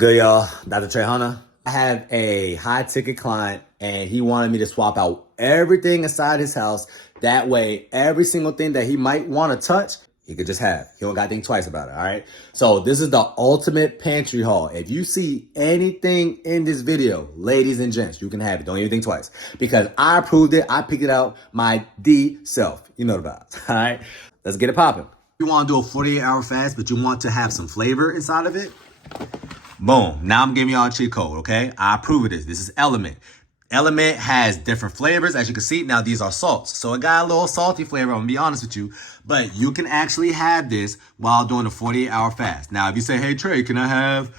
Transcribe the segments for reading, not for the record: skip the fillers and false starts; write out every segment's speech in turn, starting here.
good, y'all? Dr.Trehunna. I have a high ticket client and he wanted me to swap out everything inside his house. That way, every single thing that he might want to touch, he could just have. He don't got to think twice about it, all right? So this is the ultimate pantry haul. If you see anything in this video, ladies and gents, you can have it. Don't even think twice. Because I approved it. I picked it out my D self. You know the vibes, all right? Let's get it popping. You want to do a 48-hour fast, but you want to have some flavor inside of it? Boom. Now I'm giving y'all a cheat code, okay? I approve of this. This is Element. Element has different flavors, as you can see. Now, these are salts. So it got a little salty flavor, I'm going to be honest with you. But you can actually have this while doing a 48-hour fast. Now, if you say, hey, Trey, can I have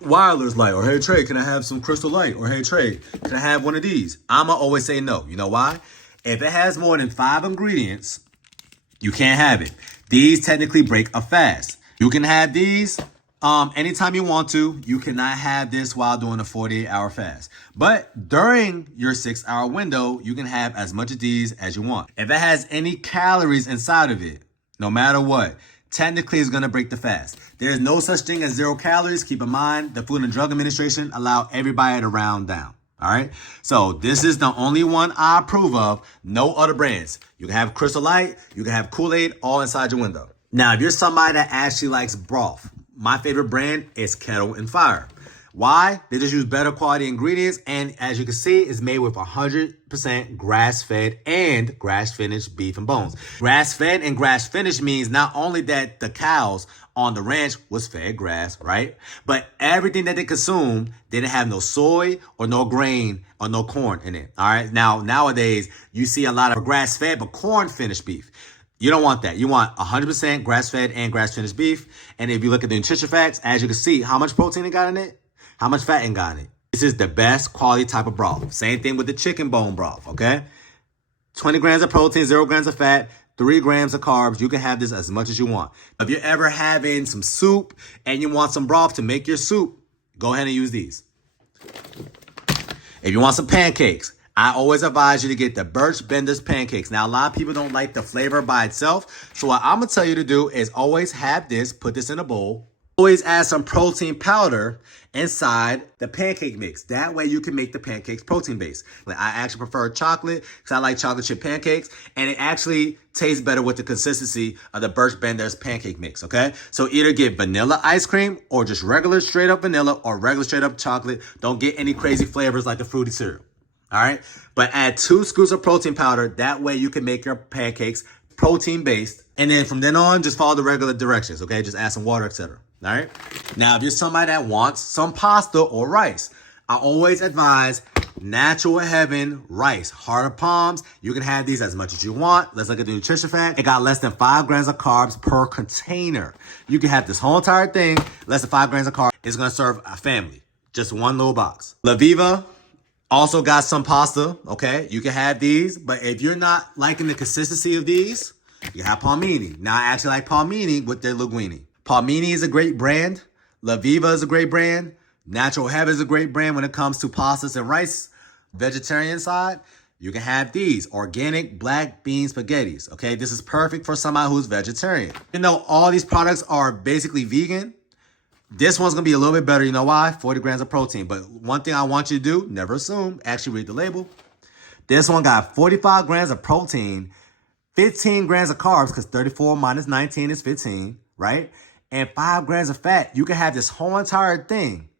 Wireless Light? Or, hey, Trey, can I have some Crystal Light? Or, hey, Trey, can I have one of these? I'm going to always say no. You know why? If it has more than 5 ingredients, you can't have it. These technically break a fast. You can have these anytime you want to. You cannot have this while doing a 48-hour fast. But during your 6-hour window, you can have as much of these as you want. If it has any calories inside of it, no matter what, technically it's going to break the fast. There's no such thing as 0 calories. Keep in mind, the Food and Drug Administration allow everybody to round down. All right. So this is the only one I approve of. No other brands. You can have Crystal Light. You can have Kool-Aid all inside your window. Now, if you're somebody that actually likes broth, my favorite brand is Kettle and Fire. Why? They just use better quality ingredients. And as you can see, it's made with 100% grass-fed and grass-finished beef and bones. Grass-fed and grass-finished means not only that the cows on the ranch was fed grass, right? But everything that they consumed didn't have no soy or no grain or no corn in it, all right? Now, nowadays, you see a lot of grass-fed but corn-finished beef. You don't want that. You want 100% grass-fed and grass-finished beef. And if you look at the nutrition facts, as you can see, how much protein it got in it, how much fat it got in it. This is the best quality type of broth. Same thing with the chicken bone broth, okay? 20 grams of protein, 0 grams of fat, 3 grams of carbs. You can have this as much as you want. If you're ever having some soup and you want some broth to make your soup, go ahead and use these. If you want some pancakes, I always advise you to get the Birch Bender's Pancakes. Now, a lot of people don't like the flavor by itself. So what I'm going to tell you to do is always have this, put this in a bowl. Always add some protein powder inside the pancake mix. That way you can make the pancakes protein-based. Like, I actually prefer chocolate because I like chocolate chip pancakes. And it actually tastes better with the consistency of the Birch Bender's pancake mix, okay? So either get vanilla ice cream or just regular straight up vanilla or regular straight up chocolate. Don't get any crazy flavors like the fruity cereal. All right, but add 2 scoops of protein powder. That way you can make your pancakes protein-based. And then from then on, just follow the regular directions, okay? Just add some water, etc. All right? Now, if you're somebody that wants some pasta or rice, I always advise Natural Heaven rice. Heart of palms. You can have these as much as you want. Let's look at the nutrition fact. It got less than 5 grams of carbs per container. You can have this whole entire thing, less than 5 grams of carbs. It's going to serve a family. Just one little box. La Viva also got some pasta, okay? You can have these, but if you're not liking the consistency of these, you have Palmini. Now, I actually like Palmini with their linguine. Palmini is a great brand. La Viva is a great brand. Natural Heaven is a great brand when it comes to pastas and rice. Vegetarian side, you can have these. Organic black bean spaghettis, okay? This is perfect for somebody who's vegetarian. You know, all these products are basically vegan. This one's going to be a little bit better. You know why? 40 grams of protein. But one thing I want you to do, never assume, actually read the label. This one got 45 grams of protein, 15 grams of carbs, because 34 minus 19 is 15, right? And 5 grams of fat. You can have this whole entire thing.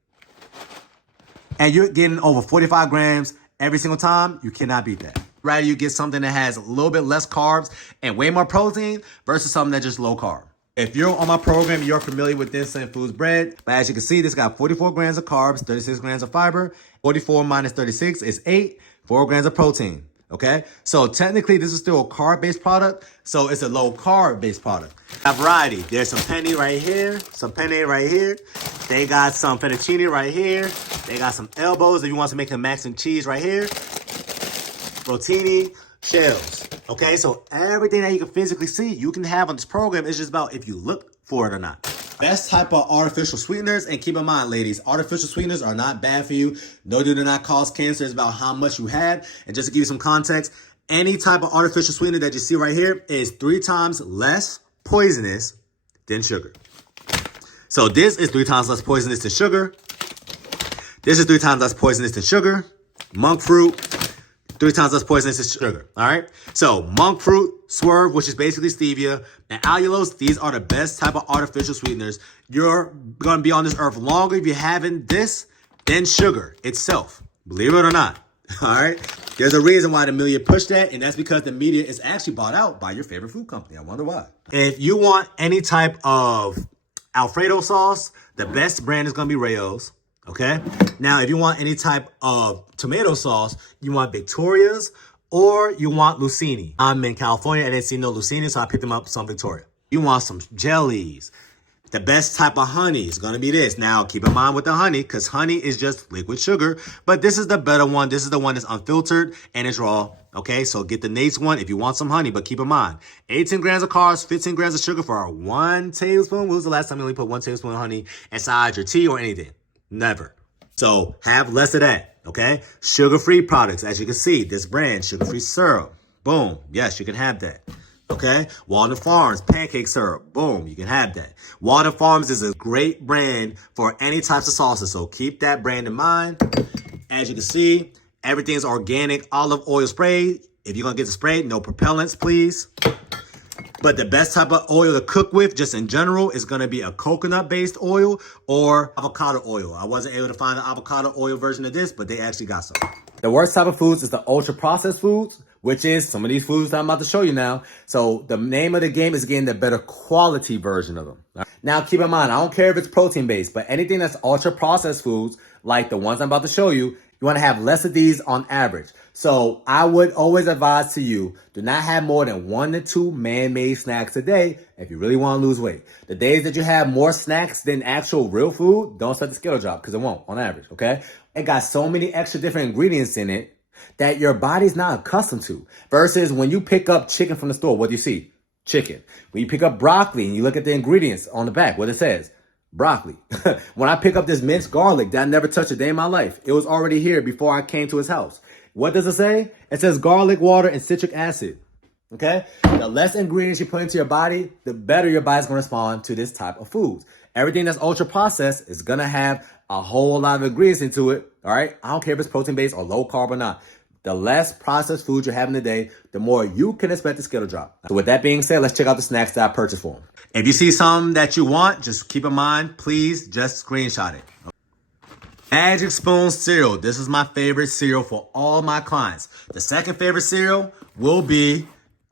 And you're getting over 45 grams every single time. You cannot beat that. Rather, you get something that has a little bit less carbs and way more protein versus something that's just low carb. If you're on my program, you're familiar with Instant Foods bread. But as you can see, this got 44 grams of carbs, 36 grams of fiber. 44 minus 36 is 8, 4 grams of protein. Okay? So technically, this is still a carb-based product. So it's a low-carb-based product. A variety. There's some penne right here, some penne right here. They got some fettuccine right here. They got some elbows if you want to make a mac and cheese right here. Rotini, shells. Okay, so everything that you can physically see, you can have on this program. It's just about if you look for it or not. Best type of artificial sweeteners, and keep in mind, ladies, artificial sweeteners are not bad for you. No, they do not cause cancer. It's about how much you have. And just to give you some context, any type of artificial sweetener that you see right here is 3 times less poisonous than sugar. So this is 3 times less poisonous than sugar. This is 3 times less poisonous than sugar. Monk fruit, 3 times less poisonous than sugar. All right. So monk fruit, swerve, which is basically stevia, and allulose. These are the best type of artificial sweeteners. You're going to be on this earth longer if you're having this than sugar itself. Believe it or not. All right. There's a reason why the media pushed that, and that's because the media is actually bought out by your favorite food company. I wonder why. If you want any type of Alfredo sauce, the best brand is going to be Rayo's. Okay. Now, if you want any type of tomato sauce, you want Victoria's or you want Lucini. I'm in California. I didn't see no Lucini, so I picked them up some Victoria. You want some jellies. The best type of honey is going to be this. Now, keep in mind with the honey, because honey is just liquid sugar, but this is the better one. This is the one that's unfiltered and it's raw. Okay, so get the Nate's one if you want some honey, but keep in mind, 18 grams of carbs, 15 grams of sugar for 1 tablespoon. When was the last time you only put 1 tablespoon of honey inside your tea or anything? Never. So have less of that, okay? Sugar-free products, as you can see, this brand, sugar-free syrup. Boom. Yes, you can have that. Okay? Walnut Farms, pancake syrup. Boom, you can have that. Walnut Farms is a great brand for any types of sauces, so keep that brand in mind. As you can see, everything's organic olive oil spray. If you're going to get the spray, no propellants, please. But the best type of oil to cook with, just in general, is going to be a coconut-based oil or avocado oil. I wasn't able to find an avocado oil version of this, but they actually got some. The worst type of foods is the ultra-processed foods, which is some of these foods that I'm about to show you now. So the name of the game is getting the better quality version of them. Now, keep in mind, I don't care if it's protein-based, but anything that's ultra-processed foods, like the ones I'm about to show you, you want to have less of these on average. So I would always advise to you, do not have more than 1 to 2 man-made snacks a day if you really want to lose weight. The days that you have more snacks than actual real food, don't start the scale drop because it won't on average, okay? It got so many extra different ingredients in it that your body's not accustomed to. Versus when you pick up chicken from the store, what do you see? Chicken. When you pick up broccoli and you look at the ingredients on the back, what it says? Broccoli. When I pick up this minced garlic that I never touched a day in my life, it was already here before I came to his house. What does it say? It says garlic, water, and citric acid. Okay? The less ingredients you put into your body, the better your body's going to respond to this type of foods. Everything that's ultra processed is going to have a whole lot of ingredients into it. All right? I don't care if it's protein-based or low carb or not. The less processed food you're having today, the more you can expect the scale to drop. So with that being said, let's check out the snacks that I purchased for them. If you see something that you want, just keep in mind, please just screenshot it. Magic Spoon cereal. This is my favorite cereal for all my clients. The second favorite cereal will be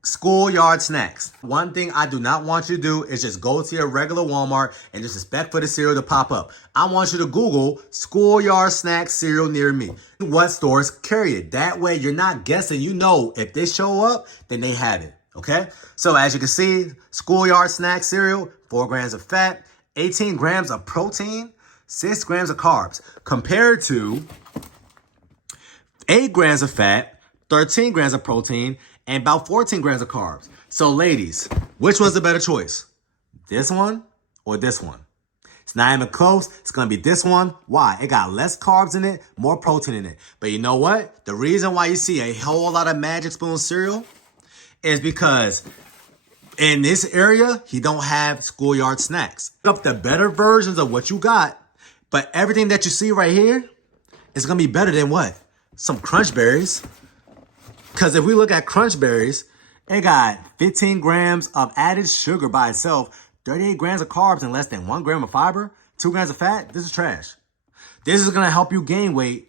schoolyard snacks. One thing I do not want you to do is just go to your regular Walmart and just expect for the cereal to pop up. I want you to Google schoolyard snack cereal near me. What stores carry it? That way you're not guessing. You know if they show up, then they have it. Okay? So as you can see, schoolyard snack cereal, 4 grams of fat, 18 grams of protein, 6 grams of carbs, compared to 8 grams of fat, 13 grams of protein, and about 14 grams of carbs. So ladies, which was the better choice? This one or this one? It's not even close. It's going to be this one. Why? It got less carbs in it, more protein in it. But you know what? The reason why you see a whole lot of Magic Spoon cereal is because in this area, he don't have schoolyard snacks. Up the better versions of what you got, but everything that you see right here is going to be better than what? Some Crunch Berries. Because if we look at Crunch Berries, it got 15 grams of added sugar by itself, 38 grams of carbs and less than 1 gram of fiber, 2 grams of fat. This is trash. This is going to help you gain weight.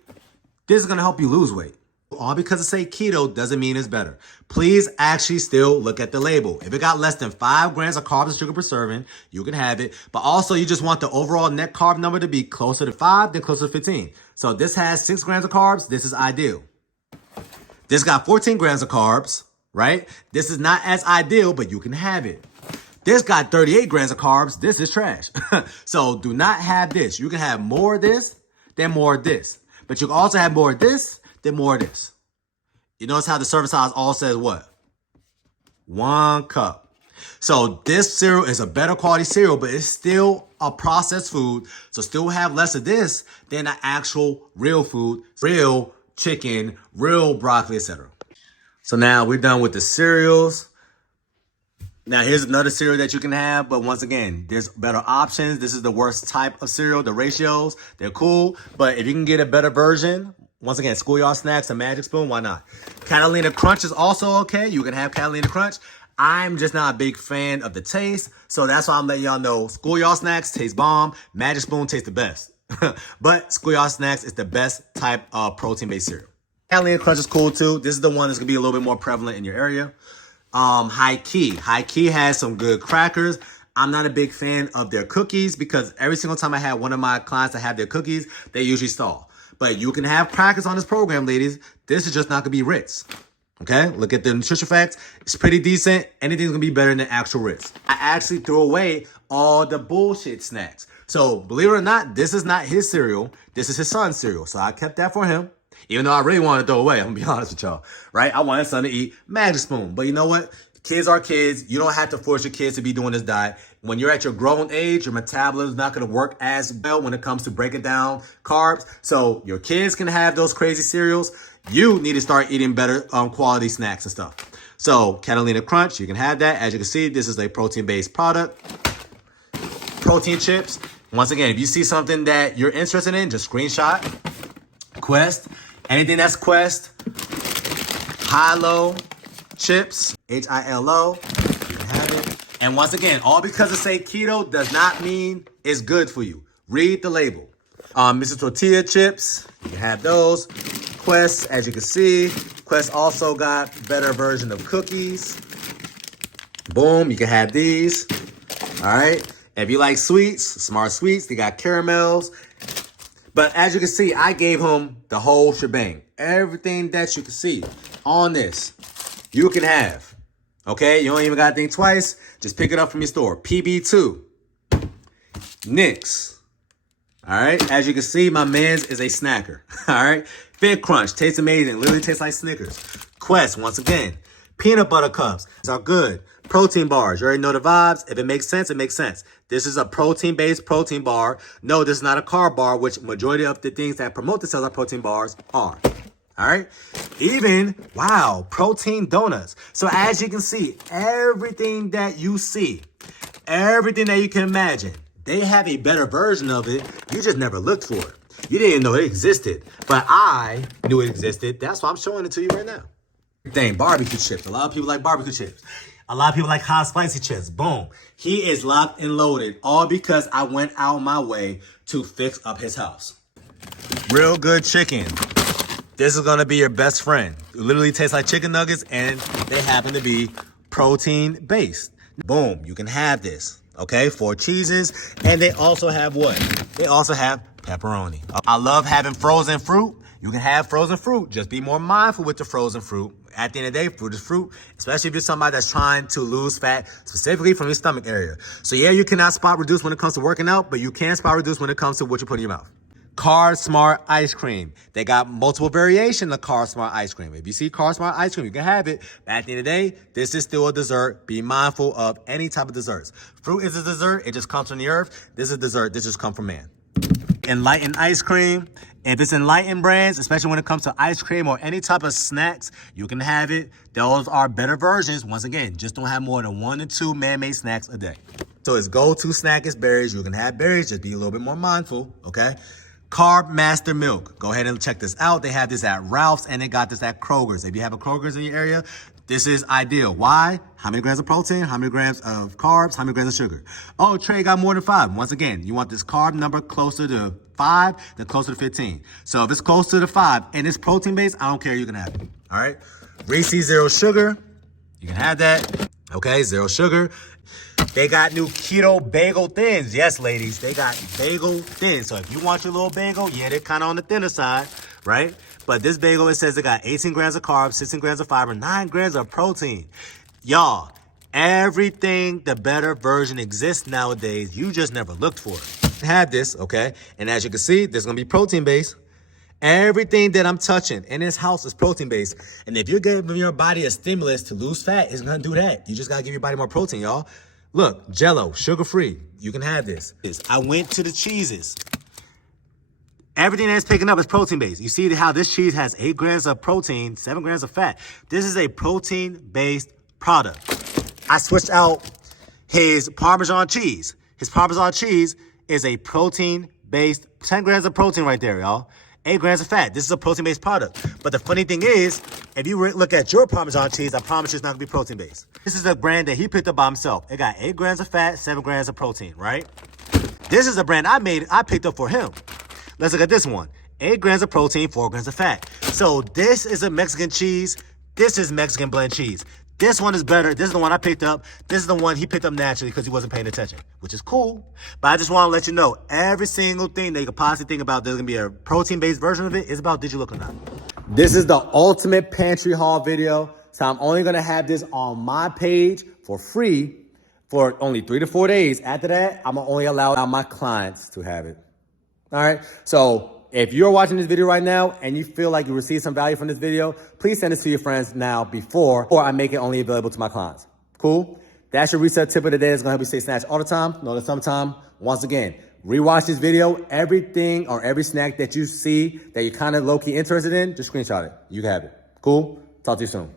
This is going to help you lose weight. All because it say keto doesn't mean it's better. Please actually still look at the label. If it got less than 5 grams of carbs and sugar per serving, you can have it. But also you just want the overall net carb number to be closer to 5 than closer to 15. So this has 6 grams of carbs. This is ideal. This got 14 grams of carbs, right? This is not as ideal, but you can have it. This got 38 grams of carbs. This is trash. So do not have this. You can have more of this than more of this. But you can also have more of this than more of this. You notice how the serving size all says what? 1 cup. So this cereal is a better quality cereal, but it's still a processed food. So still have less of this than the actual real food, real chicken, real broccoli, etc. So now we're done with the cereals. Now, here's another cereal that you can have, but once again, there's better options. This is the worst type of cereal. The ratios, they're cool, but if you can get a better version, once again, schoolyard snacks, a Magic Spoon, why not? Catalina Crunch is also okay. You can have Catalina Crunch. I'm just not a big fan of the taste, so that's why I'm letting y'all know schoolyard snacks taste bomb. Magic Spoon tastes the best. But schoolyard snacks is the best type of protein-based cereal. Catalina Crunch is cool too. This is the one that's gonna be a little bit more prevalent in your area. High Key. High Key has some good crackers. I'm not a big fan of their cookies because every single time I have one of my clients that have their cookies, they usually stall. But you can have crackers on this program, ladies. This is just not gonna be Ritz. Okay, look at the nutrition facts. It's pretty decent. Anything's gonna be better than actual Ritz. I actually threw away all the bullshit snacks. So believe it or not, this is not his cereal. This is his son's cereal. So I kept that for him. Even though I really wanted to throw away, I'm gonna be honest with y'all, right? I want his son to eat Magic Spoon. But you know what? Kids are kids. You don't have to force your kids to be doing this diet. When you're at your grown age, your metabolism is not gonna work as well when it comes to breaking down carbs. So your kids can have those crazy cereals. You need to start eating better quality snacks and stuff. So Catalina Crunch, you can have that. As you can see, this is a protein-based product. Protein chips. Once again, if you see something that you're interested in, just screenshot. Quest. Anything that's Quest, Hilo, chips, Hilo, you can have it. And once again, all because it say keto does not mean it's good for you. Read the label. Mr. Tortilla chips, you can have those. Quest, as you can see, Quest also got better version of cookies. Boom, you can have these. All right. If you like sweets, Smart Sweets, they got caramels. But as you can see, I gave him the whole shebang. Everything that you can see on this, you can have. Okay? You don't even got to think twice. Just pick it up from your store. PB2. Nix. All right? As you can see, my man's is a snacker. All right? Fit Crunch. Tastes amazing. Literally tastes like Snickers. Quest, once again. Peanut butter cups. These are good. Protein bars. You already know the vibes. If it makes sense, it makes sense. This is a protein-based protein bar. No, this is not a carb bar, which majority of the things that promote themselves as protein bars are. All right? Even, wow, protein donuts. So as you can see, everything that you see, everything that you can imagine, they have a better version of it. You just never looked for it. You didn't know it existed. But I knew it existed. That's why I'm showing it to you right now. Barbecue chips. A lot of people like barbecue chips. A lot of people like hot spicy chips. Boom. He is locked and loaded. All because I went out my way to fix up his house. Real good chicken. This is going to be your best friend. It literally tastes like chicken nuggets and they happen to be protein based. Boom. You can have this. Okay. 4 cheeses. And they also have what? They also have pepperoni. I love having frozen fruit. You can have frozen fruit. Just be more mindful with the frozen fruit. At the end of the day, fruit is fruit, especially if you're somebody that's trying to lose fat, specifically from your stomach area. So yeah, you cannot spot reduce when it comes to working out, but you can spot reduce when it comes to what you put in your mouth. Carb Smart Ice Cream. They got multiple variations of Carb Smart Ice Cream. If you see Carb Smart Ice Cream, you can have it. But at the end of the day, this is still a dessert. Be mindful of any type of desserts. Fruit is a dessert. It just comes from the earth. This is a dessert. This just comes from man. Enlightened Ice Cream. If it's Enlightened brands, especially when it comes to ice cream or any type of snacks, you can have it. Those are better versions. Once again, just don't have more than 1 to 2 man-made snacks a day. So his go-to snack is berries. You can have berries. Just be a little bit more mindful, okay? Carb Master Milk. Go ahead and check this out. They have this at Ralph's and they got this at Kroger's. If you have a Kroger's in your area, this is ideal. Why? How many grams of protein? How many grams of carbs? How many grams of sugar? Oh, Trey got more than 5. Once again, you want this carb number closer to 5 than closer to 15. So if it's close to the 5 and it's protein-based, I don't care. You can have it. All right? Reese's Zero Sugar. You can have that. Okay, zero sugar. They got new keto bagel thins. Yes, ladies, they got bagel thins. So if you want your little bagel, yeah, they're kind of on the thinner side, right? But this bagel, it says it got 18 grams of carbs, 16 grams of fiber, 9 grams of protein. Y'all, everything, the better version exists nowadays. You just never looked for it. Had this, okay? And as you can see, this is going to be protein-based. Everything that I'm touching in this house is protein-based. And if you're giving your body a stimulus to lose fat, it's going to do that. You just got to give your body more protein, y'all. Look, Jell-O, sugar-free. You can have this. I went to the cheeses. Everything that's picking up is protein-based. You see how this cheese has 8 grams of protein, 7 grams of fat. This is a protein-based product. I switched out his Parmesan cheese. His Parmesan cheese is a protein-based, 10 grams of protein right there, y'all. 8 grams of fat. This is a protein-based product. But the funny thing is, if you look at your Parmesan cheese, I promise you it's not gonna be protein-based. This is a brand that he picked up by himself. It got 8 grams of fat, 7 grams of protein, right? This is a brand I picked up for him. Let's look at this one. 8 grams of protein, 4 grams of fat. So this is a Mexican cheese. This is Mexican blend cheese. This one is better. This is the one I picked up. This is the one he picked up naturally because he wasn't paying attention, which is cool. But I just want to let you know, every single thing that you could possibly think about there's going to be a protein-based version of it is about did you look or not. This is the ultimate pantry haul video. So I'm only going to have this on my page for free for only 3 to 4 days. After that, I'm going to only allow my clients to have it. All right. So if you're watching this video right now and you feel like you received some value from this video, please send this to your friends now before I make it only available to my clients. Cool? That's your reset tip of the day. It's going to help you stay snatched all the time. No, sometime. Once again, rewatch this video. Everything or every snack that you see that you're kind of low-key interested in, just screenshot it. You have it. Cool? Talk to you soon.